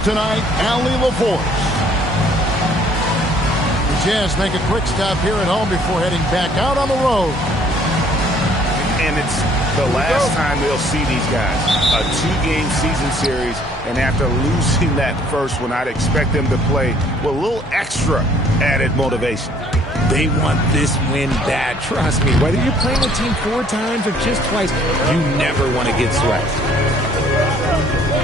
Tonight, Allie LaForce. The Jazz make a quick stop here at home before heading back out on the road. And it's the last time they'll see these guys. A 2-game season series, and after losing that first one, I'd expect them to play with a little extra added motivation. They want this win bad. Trust me, whether you're playing a team 4 times or just twice, you never want to get swept.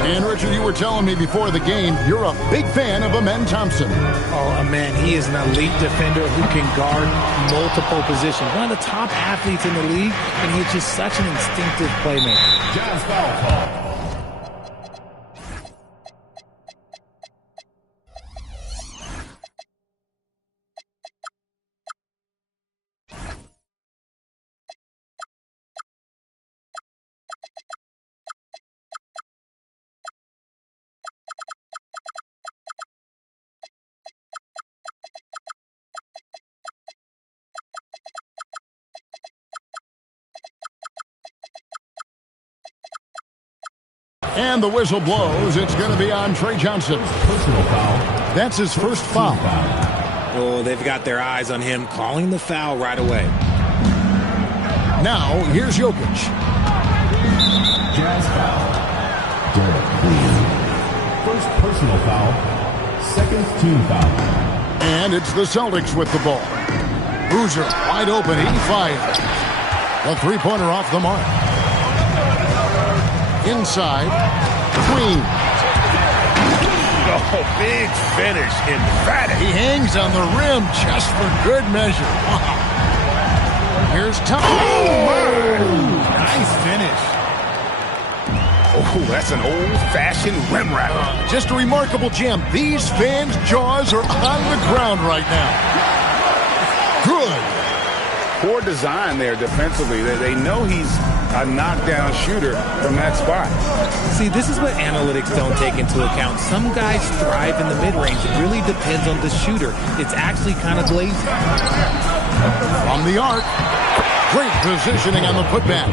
And, Richard, you were telling me before the game you're a big fan of Amen Thompson. Oh, Amen, he is an elite defender who can guard multiple positions. One of the top athletes in the league, and he's just such an instinctive playmaker. Jazz foul call. And the whistle blows. It's going to be on Trey Johnson. Personal foul. That's his first foul. Oh, they've got their eyes on him, calling the foul right away. Now, here's Jokic. Jazz foul. Derek Queen. First personal foul. Second team foul. And it's the Celtics with the ball. Boozer wide open. He fired. The three-pointer off the mark. Inside, Queen. Oh, big finish, emphatic. He hangs on the rim just for good measure. Wow. Here's Thompson. Oh, nice finish. Oh, that's an old-fashioned rim wrap. Just a remarkable jam. These fans' jaws are on the ground right now. Good. Poor design there defensively. They know he's a knockdown shooter from that spot. See, this is what analytics don't take into account. Some guys thrive in the mid-range. It really depends on the shooter. It's actually kind of lazy. From the arc. Great positioning on the putback.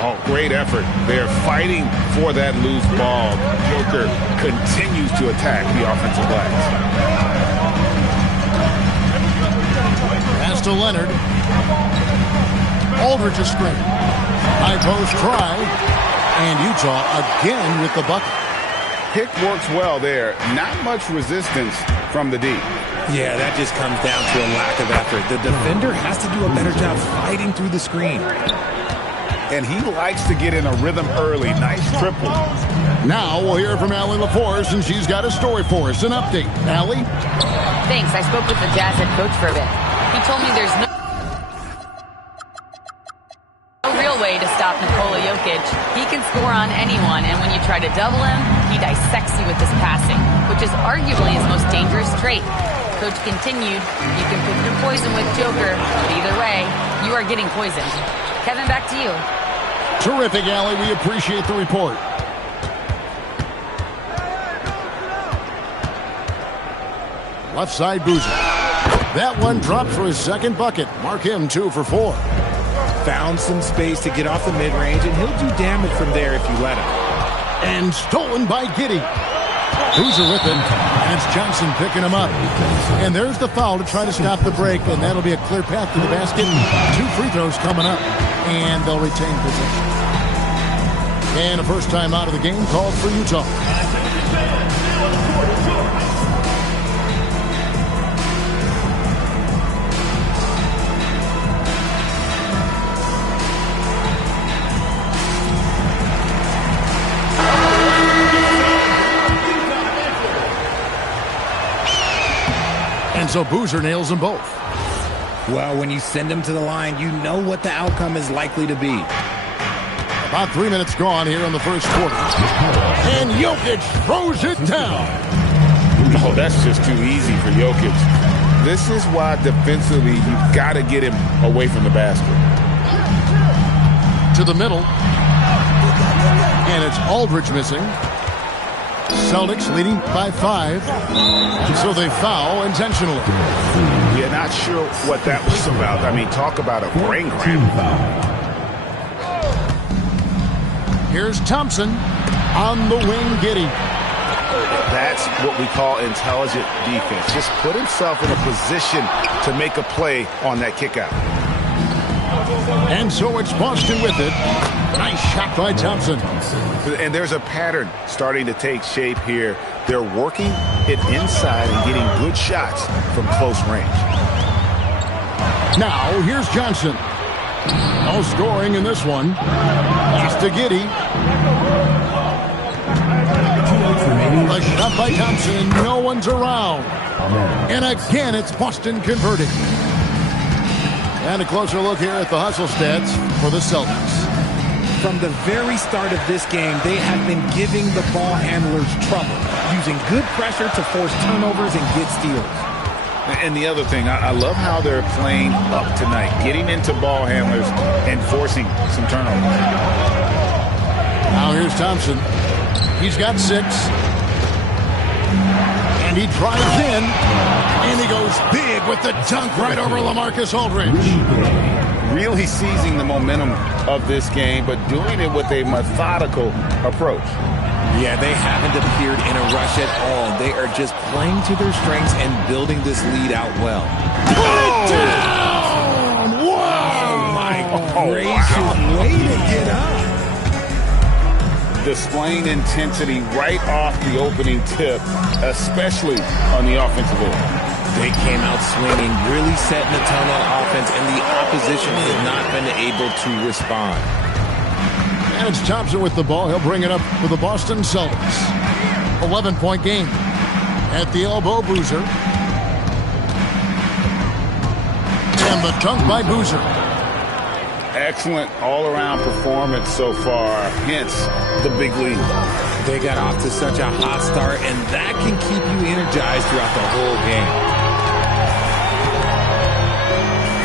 Oh, great effort. They're fighting for that loose ball. Joker continues to attack the offensive glass. Pass to Leonard. Aldridge a screen. High post try. And Utah again with the bucket. Pick works well there. Not much resistance from the D. Yeah, that just comes down to a lack of effort. The defender has to do a better job fighting through the screen. And he likes to get in a rhythm early. Nice triple. Now we'll hear from Allie LaForce, and she's got a story for us. An update. Allie? Thanks. I spoke with the Jazz head coach for a bit. He told me there's no real way to stop Nikola Jokic. He can score on anyone, and when you try to double him, he dissects you with his passing, which is arguably his most dangerous trait. Coach continued, you can pick your poison with Joker, but either way, you are getting poisoned. Kevin, back to you. Terrific, Allie. We appreciate the report. Left side, Boozer. That one dropped for his second bucket. Mark him 2 for 4. Found some space to get off the mid-range, and he'll do damage from there if you let him. And stolen by Giddey. Boozer with him, and it's Johnson picking him up. And there's the foul to try to stop the break, and that'll be a clear path to the basket. 2 free throws coming up, and they'll retain possession. And a first time out of the game called for Utah. And so Boozer nails them both. Well, when you send them to the line, you know what the outcome is likely to be. About 3 minutes gone here in the first quarter. And Jokic throws it down. Oh, that's just too easy for Jokic. This is why defensively you've got to get him away from the basket. To the middle. And it's Aldridge missing. Celtics leading by 5. And so they foul intentionally. Yeah, not sure what that was about. I mean, talk about a brain cramp. Here's Thompson on the wing, Giddey. what we call intelligent defense. Just put himself in a position to make a play on that kick out. And so it's Boston with it. Nice shot by Thompson. And there's a pattern starting to take shape here. They're working it inside and getting good shots from close range. Now, here's Johnson. No scoring in this one. Pass to Giddey. A shot by Thompson. No one's around. And again, it's Boston converting. And a closer look here at the hustle stats for the Celtics. From the very start of this game, they have been giving the ball handlers trouble, using good pressure to force turnovers and get steals. And the other thing, I love how they're playing up tonight, getting into ball handlers and forcing some turnovers. Now here's Thompson. He's got 6. And he drives in. And he goes big with the dunk right over LaMarcus Aldridge. Really seizing the momentum of this game, but doing it with a methodical approach. Yeah, they haven't appeared in a rush at all. They are just playing to their strengths and building this lead out well. Put it down! Whoa! Oh, my gracious. Way to get up. Displaying intensity right off the opening tip, especially on the offensive end. They came out swinging, really setting the tone on offense, and the opposition has not been able to respond. And it's Thompson with the ball. He'll bring it up for the Boston Celtics. 11-point game. At the elbow, Boozer. And the dunk by Boozer. Excellent all-around performance so far, hence the big lead. They got off to such a hot start, and that can keep you energized throughout the whole game.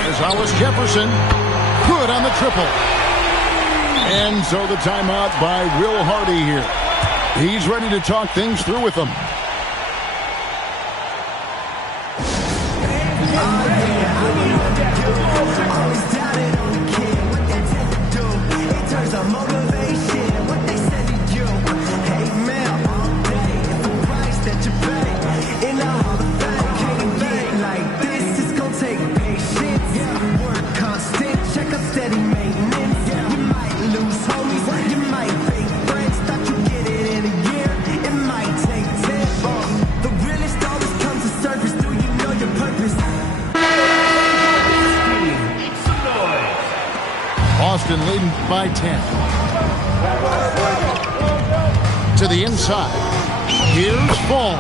As Hollis Jefferson, good on the triple. And so the timeout by Will Hardy here. He's ready to talk things through with them. Boston leading by 10. To the inside. Here's Ball.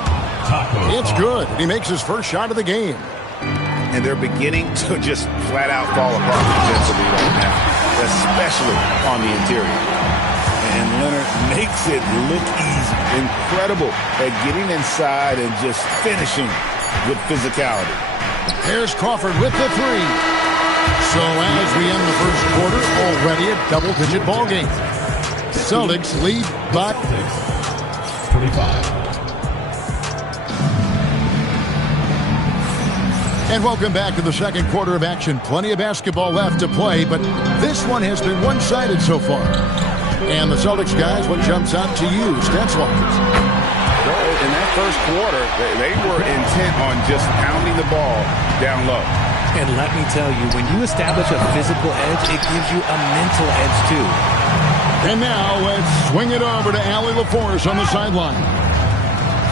It's good. He makes his first shot of the game. And they're beginning to just flat out fall apart defensively right now, especially on the interior. And Leonard makes it look easy. Incredible at getting inside and just finishing with physicality. Here's Crawford with the 3. So as we end the first quarter, already a double-digit ball game. Celtics lead by 25. And welcome back to the second quarter of action. Plenty of basketball left to play, but this one has been one-sided so far. And the Celtics guys, what jumps out to you, stats-wise? In that first quarter, they were intent on just pounding the ball down low. And let me tell you, when you establish a physical edge, it gives you a mental edge, too. And now let's swing it over to Allie LaForce on the sideline.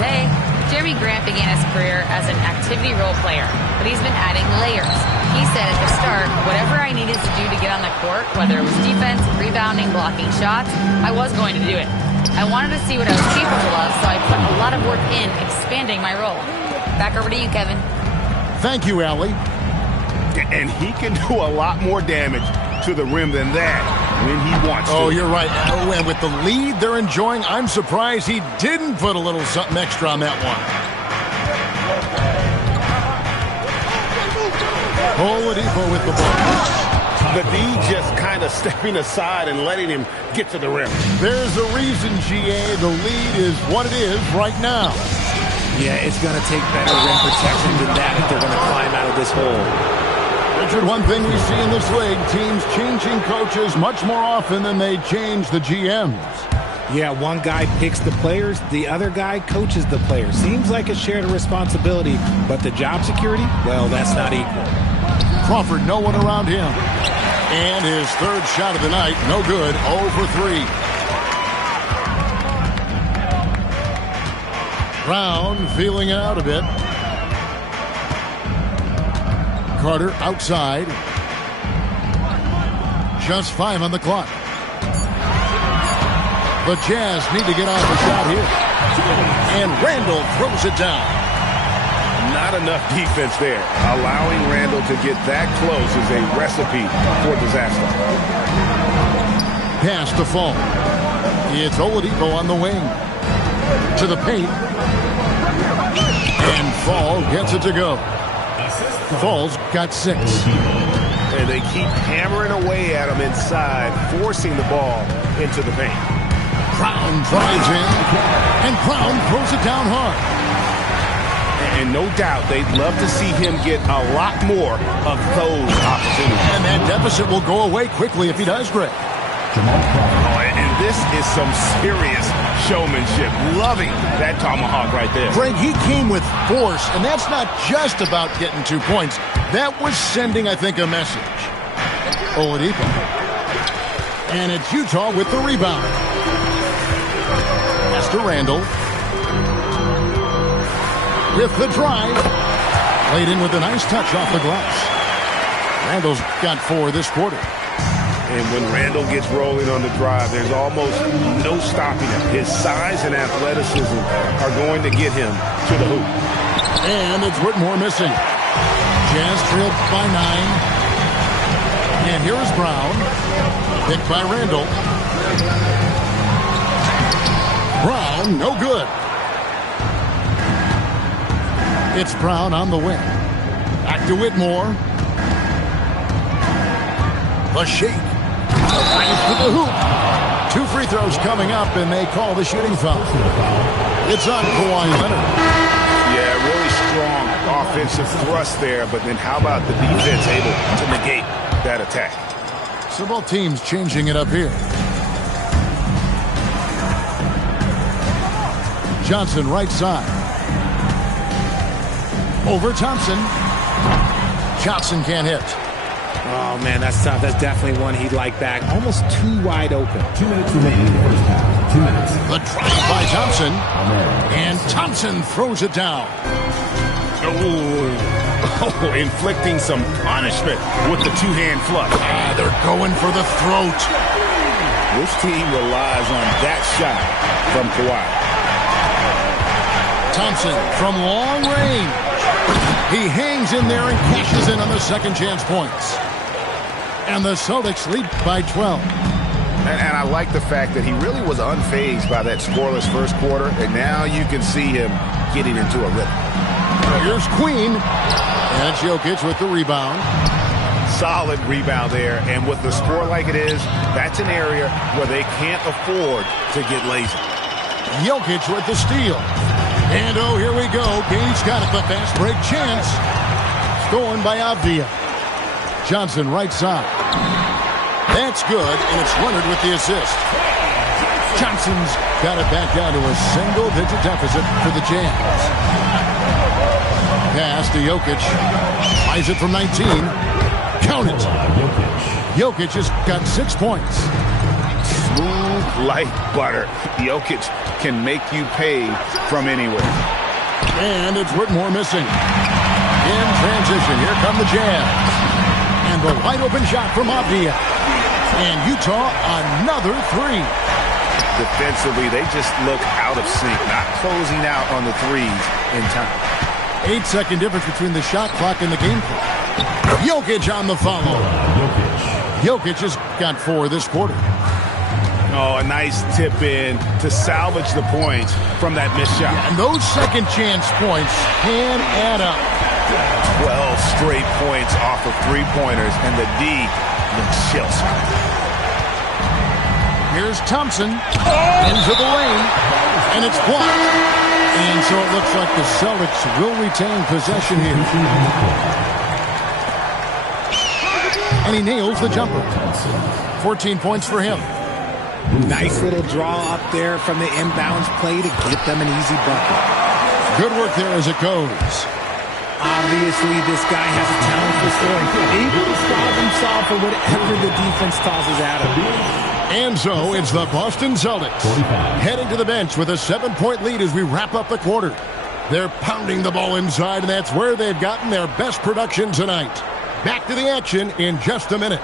Hey, Jeremy Grant began his career as an activity role player, but he's been adding layers. He said at the start, whatever I needed to do to get on the court, whether it was defense, rebounding, blocking shots, I was going to do it. I wanted to see what I was capable of, so I put a lot of work in expanding my role. Back over to you, Kevin. Thank you, Allie. And he can do a lot more damage to the rim than that when he wants to. Oh, you're right. Oh, and with the lead they're enjoying, I'm surprised he didn't put a little something extra on that one. Oladipo with the ball. The D just kind of stepping aside and letting him get to the rim. There's a reason, GA. The lead is what it is right now. Yeah, it's going to take better rim protection than that if they're going to climb out of this hole. Richard, one thing we see in this league, teams changing coaches much more often than they change the GMs. Yeah, one guy picks the players, the other guy coaches the players. Seems like a shared responsibility, but the job security, well, that's not equal. Crawford, no one around him. And his third shot of the night, no good, 0 for 3. Brown feeling it out a bit. Carter outside. Just 5 on the clock. The Jazz need to get off a shot here. And Randall throws it down. Not enough defense there. Allowing Randall to get that close is a recipe for disaster. Pass to Fall. It's Oladipo on the wing. To the paint. And Fall gets it to go. Fall's got 6. And they keep hammering away at him inside, forcing the ball into the paint. Brown drives in, and Brown throws it down hard. And no doubt they'd love to see him get a lot more of those opportunities. And that deficit will go away quickly if he does, Greg. And this is some serious showmanship. Loving that tomahawk right there. Greg, he came with force, and that's not just about getting 2 points. That was sending, I think, a message. Oladipo. And it's Utah with the rebound. Pass to Randall. With the drive. Laid in with a nice touch off the glass. Randall's got 4 this quarter. And when Randall gets rolling on the drive, there's almost no stopping him. His size and athleticism are going to get him to the hoop. And it's Whitmore missing. Jazz trailed by 9. And here is Brown. Picked by Randall. Brown, no good. It's Brown on the wing. Back to Whitmore. The shake. To the hoop. 2 free throws coming up, and they call the shooting foul. It's on Kawhi Leonard. Yeah, really strong offensive thrust there, but then how about the defense able to negate that attack? So both teams changing it up here. Johnson right side. Over Thompson. Johnson can't hit. Oh, man, that's tough. That's definitely one he'd like back. Almost too wide open. 2 minutes remaining in the first half. 2 minutes. The drive by Thompson. And Thompson throws it down. Oh, inflicting some punishment with the 2-hand flush. They're going for the throat. This team relies on that shot from Kawhi. Thompson from long range. He hangs in there and cashes in on the second chance points. And the Celtics lead by 12. And I like the fact that he really was unfazed by that scoreless first quarter, and now you can see him getting into a rhythm. Here's Queen. And Jokic with the rebound. Solid rebound there, and with the score like it is, that's an area where they can't afford to get lazy. Jokic with the steal. And oh, here we go. Gaines got it, the fast break chance. Stolen by Avdia. Johnson right side. That's good, and it's Leonard with the assist. Johnson's got it back down to a single-digit deficit for the Jazz. Pass to Jokic. Buys it from 19. Count it. Jokic has got 6 points. Smooth like butter. Jokic can make you pay from anywhere. And it's Whitmore missing. In transition, here come the Jazz. And the wide open shot from Avdia. And Utah, another 3. Defensively, they just look out of sync, not closing out on the threes in time. 8-second difference between the shot clock and the game clock. Jokic on the follow. Jokic has got 4 this quarter. Oh, a nice tip in to salvage the points from that missed shot. And those second chance points can add up. 12 straight points off of 3-pointers, and the D looks shell-shocked. Here's Thompson into the lane, and it's blocked. And so it looks like the Celtics will retain possession here. And he nails the jumper. 14 points for him. Nice little draw up there from the inbounds play to get them an easy bucket. Good work there as it goes. Obviously, this guy has a talent for scoring. Able to solve himself for whatever the defense tosses at him. And so it's the Boston Celtics heading to the bench with a 7-point lead as we wrap up the quarter. They're pounding the ball inside, and that's where they've gotten their best production tonight. Back to the action in just a minute.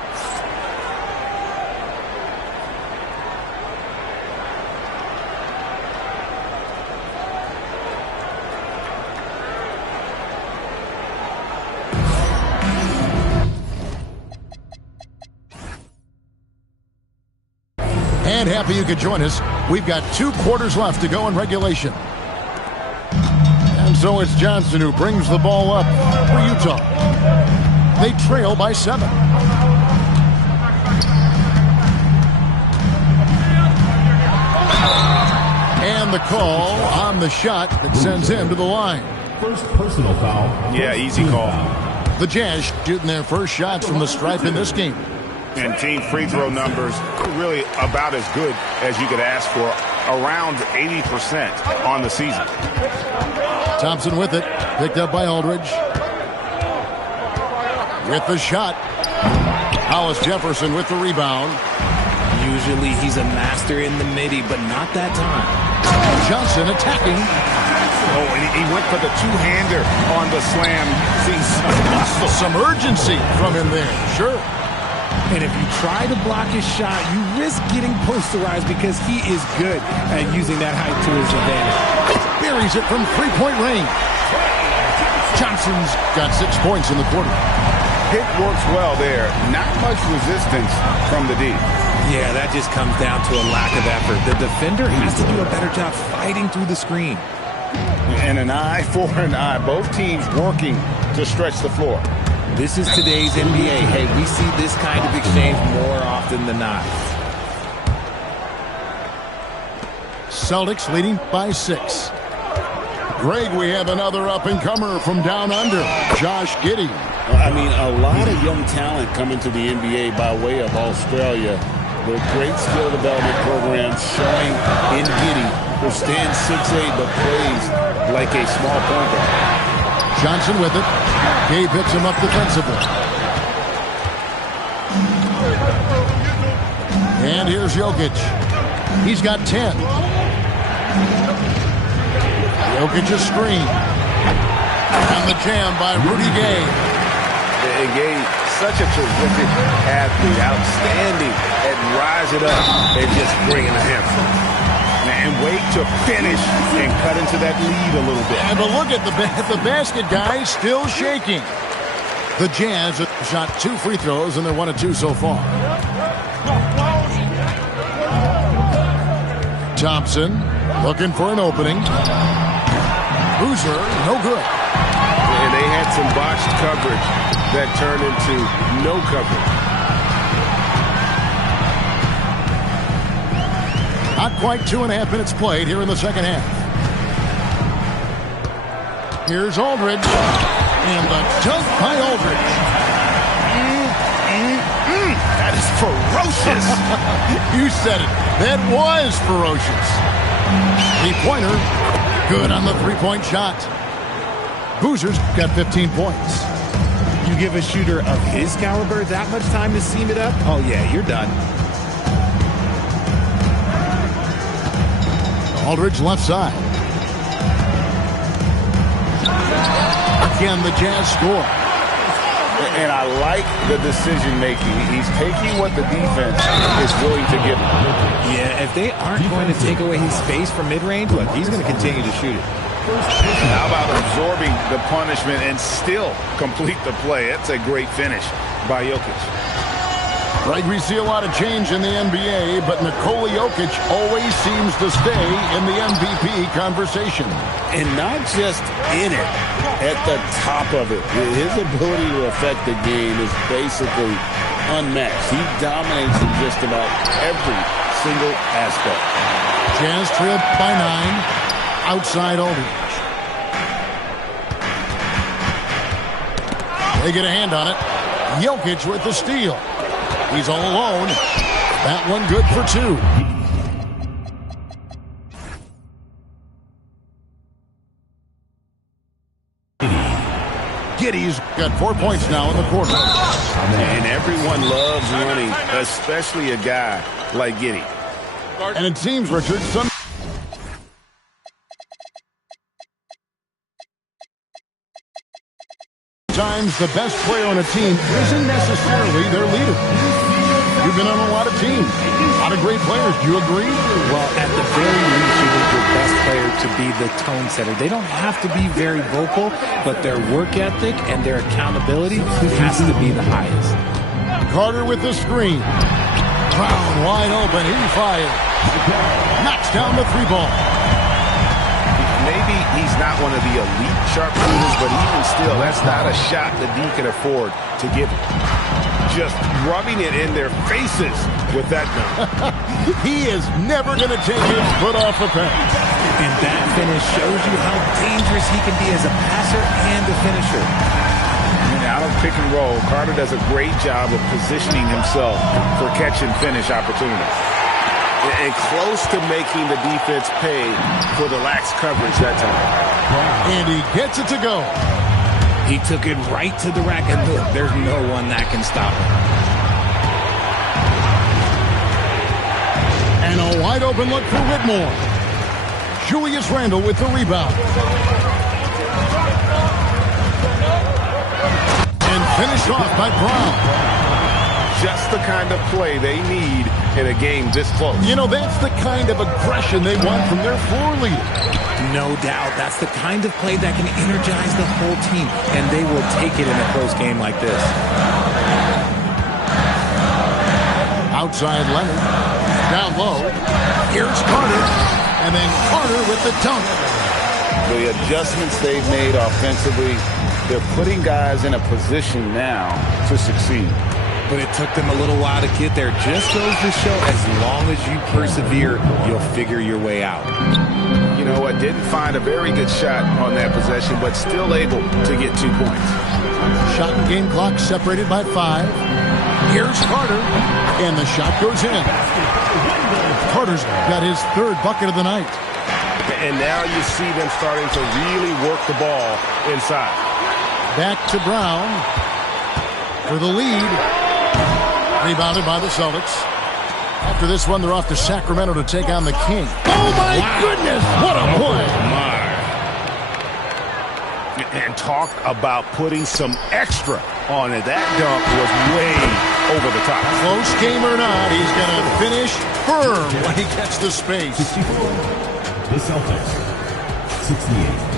And happy you could join us. We've got 2 quarters left to go in regulation. And so it's Johnson who brings the ball up for Utah. They trail by 7. And the call on the shot that sends him to the line. First personal foul. Yeah, easy call. The Jazz shooting their first shots from the stripe in this game. And team free throw numbers really about as good as you could ask for, around 80% on the season. Thompson with it, picked up by Aldridge. With the shot, Hollis Jefferson with the rebound. Usually he's a master in the midi, but not that time. Johnson attacking. Oh, and he went for the two-hander on the slam. See some urgency from him there, sure. And if you try to block his shot, you risk getting posterized because he is good at using that height to his advantage. Buries it from 3-point range. Johnson's got 6 points in the quarter. Pick works well there. Not much resistance from the D. Yeah, that just comes down to a lack of effort. The defender has to do a better job fighting through the screen. And an eye for an eye. Both teams working to stretch the floor. This is today's NBA. Hey, we see this kind of exchange more often than not. Celtics leading by 6. Greg, we have another up-and-comer from down under, Josh Giddey. I mean, a lot of young talent coming to the NBA by way of Australia. With great skill development programs showing in Giddey, who stands 6'8", but plays like a small point guard. Johnson with it. Gabe picks him up defensively. And here's Jokic. He's got 10. Jokic's screen. And the jam by Rudy Gay. And Gay, such a terrific athlete, outstanding at rising up and just bringing the hammer. And wait to finish and cut into that lead a little bit. And look at the basket guy still shaking. The Jazz have shot 2 free throws, and they're 1 of 2 so far. Thompson looking for an opening. Boozer, no good. And they had some botched coverage that turned into no coverage. Not quite 2.5 minutes played here in the second half. Here's Aldridge. And the dunk by Aldridge. That is ferocious. You said it. That was ferocious. 3-pointer. Good on the 3-point shot. Boozer's got 15 points. You give a shooter of his caliber that much time to seam it up? Oh, yeah, you're done. Aldridge left side. Again, the Jazz score. And I like the decision-making. He's taking what the defense is willing to give him. Yeah, if they aren't going to take away his space from mid-range, look, he's going to continue to shoot it. How about absorbing the punishment and still complete the play? That's a great finish by Jokic. Right, we see a lot of change in the NBA, but Nikola Jokic always seems to stay in the MVP conversation. And not just in it, at the top of it. His ability to affect the game is basically unmatched. He dominates in just about every single aspect. Jazz trailed by 9. Outside Aldridge. They get a hand on it. Jokic with the steal. He's all alone. That one good for 2. Giddy's got 4 points now in the quarter. And everyone loves running, especially a guy like Giddy. And it seems, Richard, sometimes the best player on a team isn't necessarily their leader. You've been on a lot of teams, a lot of great players. Do you agree? Well, at the very least, you need your best player to be the tone setter. They don't have to be very vocal, but their work ethic and their accountability has to be the highest. Carter with the screen. Brown wide open. He fires. Knocks down the 3-ball. Maybe he's not one of the elite sharpshooters, but even still, that's not a shot that D can afford to give him. Just rubbing it in their faces with that dunk. He is never going to take his foot off the pass. And that finish shows you how dangerous he can be as a passer and a finisher. And out of pick and roll, Carter does a great job of positioning himself for catch and finish opportunities. And close to making the defense pay for the lax coverage that time. And he gets it to go. He took it right to the rack, and look, there's no one that can stop him. And a wide open look for Whitmore. Julius Randle with the rebound. And finished off by Brown. Just the kind of play they need in a game this close. You know, that's the kind of aggression they want from their floor leader. No doubt. That's the kind of play that can energize the whole team, and they will take it in a close game like this. Outside Leonard. Down low. Here's Carter. And then Carter with the dunk. The adjustments they've made offensively, they're putting guys in a position now to succeed. But it took them a little while to get there. Just goes to show, as long as you persevere, you'll figure your way out. You know what? Didn't find a very good shot on that possession, but still able to get 2 points. Shot and game clock separated by 5. Here's Carter. And the shot goes in. Carter's got his 3rd bucket of the night. And now you see them starting to really work the ball inside. Back to Brown for the lead. Rebounded by the Celtics. After this one, they're off to Sacramento to take on the King. Oh, my goodness! What a play! And talk about putting some extra on it. That dunk was way over the top. Close game or not, he's going to finish firm when he gets the space. The Celtics, 68.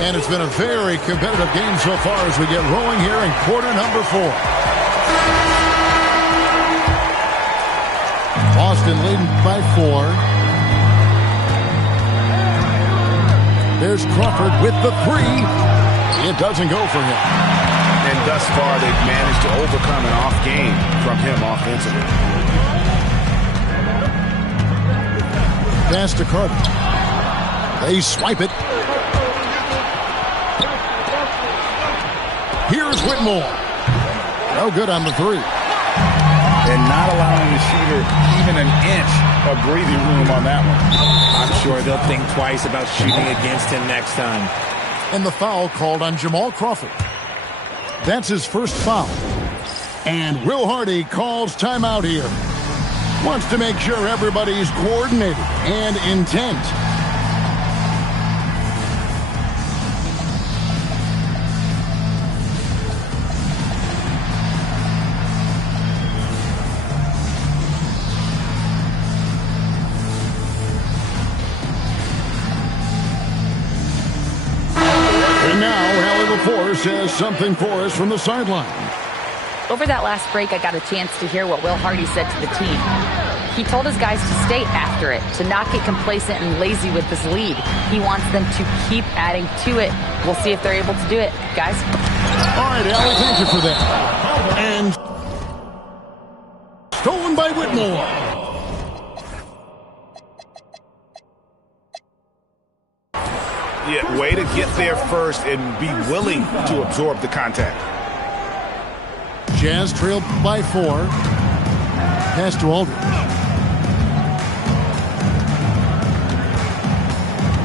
And it's been a very competitive game so far as we get rolling here in quarter number 4. Boston leading by 4. There's Crawford with the 3. It doesn't go for him. And thus far, they've managed to overcome an off game from him offensively. Pass to Carter. They swipe it. Here's Whitmore. No good on the 3. And not allowing the shooter even an inch of breathing room on that one. I'm sure they'll think twice about shooting against him next time. And the foul called on Jamal Crawford. That's his first foul. And Will Hardy calls timeout here. Wants to make sure everybody's coordinated and intent. Has something for us from the sideline. Over that last break, I got a chance to hear what Will Hardy said to the team. He told his guys to stay after it, to not get complacent and lazy with this lead. He wants them to keep adding to it. We'll see if they're able to do it, guys. All right, Allie, thank you for that. And stolen by Whitmore. Yeah, way to get there first and be willing to absorb the contact. Jazz trail by 4. Pass to Aldridge.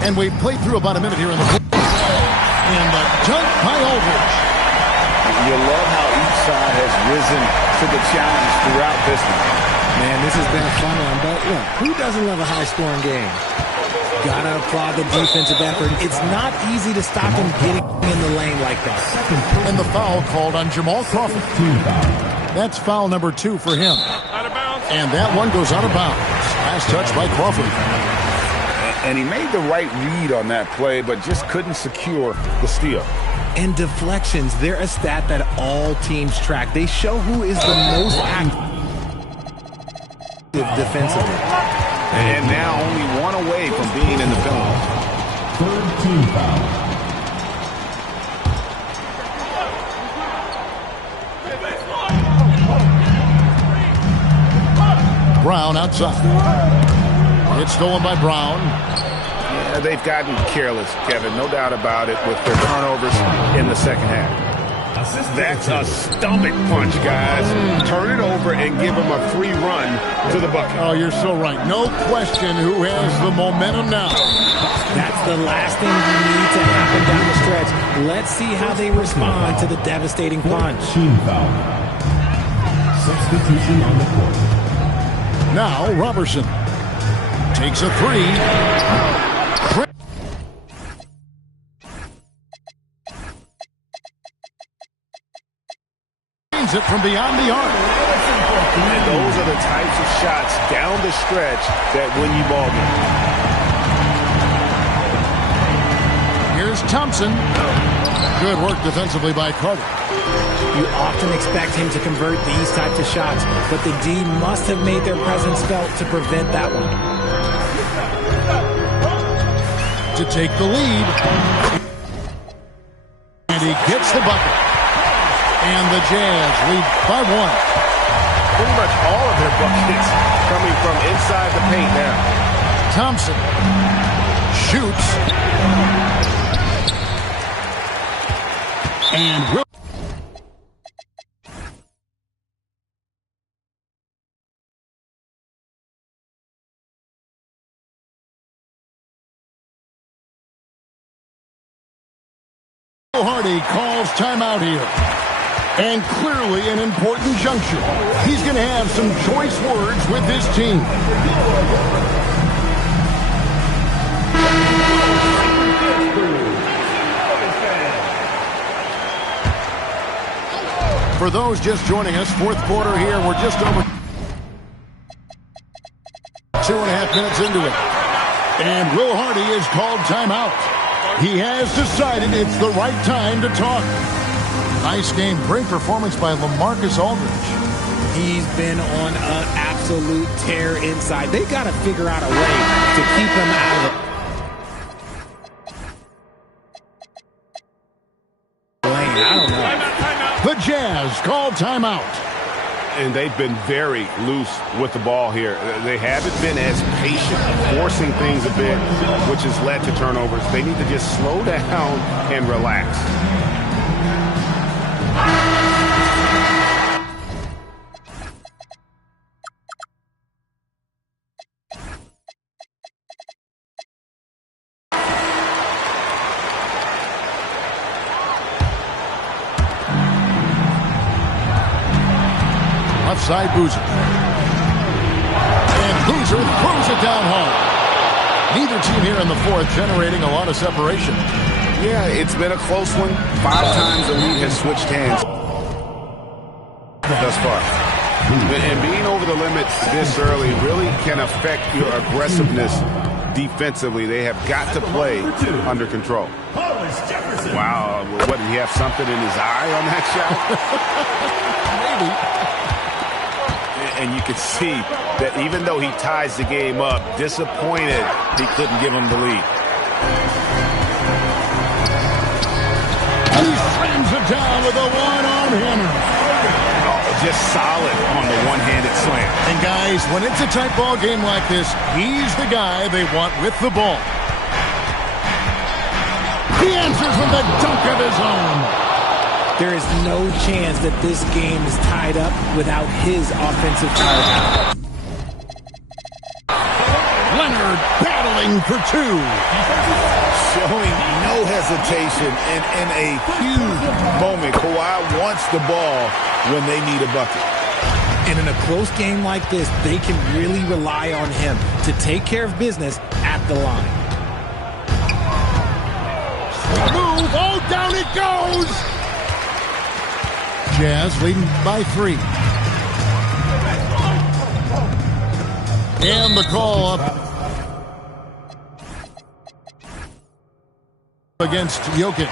And we've played through about a minute here in the fourth. And the dunk by Aldridge. You love how each side has risen to the challenge throughout this one. Man, this has been a fun one, but look, who doesn't love a high-scoring game? Gotta applaud the defensive effort. It's not easy to stop him getting in the lane like that. And the foul called on Jamal Crawford. That's foul number 2 for him. And that one goes out of bounds. Last touch by Crawford. And he made the right read on that play, but just couldn't secure the steal. And deflections, they're a stat that all teams track. They show who is the most active defensively. And now only one away from being in the penalty. Third team foul. Brown outside. It's stolen by Brown. Yeah, they've gotten careless, Kevin, no doubt about it, with their turnovers in the second half. That's a stomach punch, guys. Turn it over and give them a free run to the bucket. Oh, you're so right. No question who has the momentum now. That's the last thing you need to happen down the stretch. Let's see how they respond to the devastating punch. Team foul. Substitution on the court. Now Robertson takes a 3. It from beyond the arc. And those are the types of shots down the stretch that win you ball games. Here's Thompson. Good work defensively by Carter. You often expect him to convert these types of shots, but the D must have made their presence felt to prevent that one. To take the lead. And he gets the bucket. And the Jazz lead by 1. Pretty much all of their buckets coming from inside the paint now. Thompson shoots. And will. Hardy calls timeout here. And clearly an important juncture. He's going to have some choice words with his team. For those just joining us, fourth quarter here. We're just over 2.5 minutes into it. And Will Hardy is called timeout. He has decided it's the right time to talk. Nice game. Great performance by LaMarcus Aldridge. He's been on an absolute tear inside. They got to figure out a way to keep him out of the lane. I don't know. The Jazz call timeout. And they've been very loose with the ball here. They haven't been as patient, forcing things a bit, which has led to turnovers. They need to just slow down and relax. Offside Boozer. And Boozer throws it down hard. Neither team here in the fourth generating a lot of separation. Yeah, it's been a close one. 5 times the lead has switched hands thus far. And being over the limit this early really can affect your aggressiveness defensively. They have got to play under control. Wow, what, did he have something in his eye on that shot? Maybe. And you can see that even though he ties the game up, disappointed he couldn't give him the lead. He slams it down with a one-arm hammer. Just solid on the one-handed slam. And guys, when it's a tight ball game like this, he's the guy they want with the ball. He answers with a dunk of his own. There is no chance that this game is tied up without his offensive firepower. Leonard battling for two. Showing no hesitation and in a huge moment. Kawhi wants the ball when they need a bucket. And in a close game like this, they can really rely on him to take care of business at the line. Move, oh, down it goes! Jazz leading by 3. And the call up against Jokic.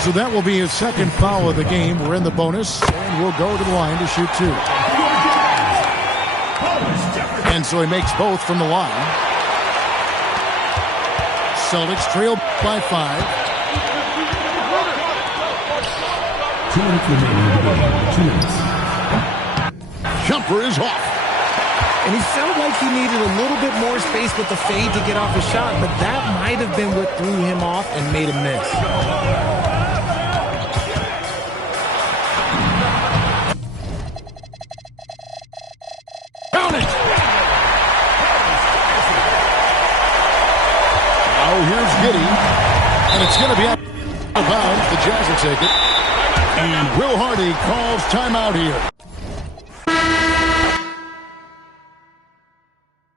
So that will be his second foul of the game. We're in the bonus, and we'll go to the line to shoot 2. And so he makes both from the line. Celtics trail by 5. 2 minutes remaining in the game. 2 minutes. Jumper is off. And he felt like he needed a little bit more space with the fade to get off his shot, but that might have been what threw him off and made him miss. Count it! Now here's Giddey, and it's going to be out of bounds. The Jazz will take it. And Will Hardy calls timeout here.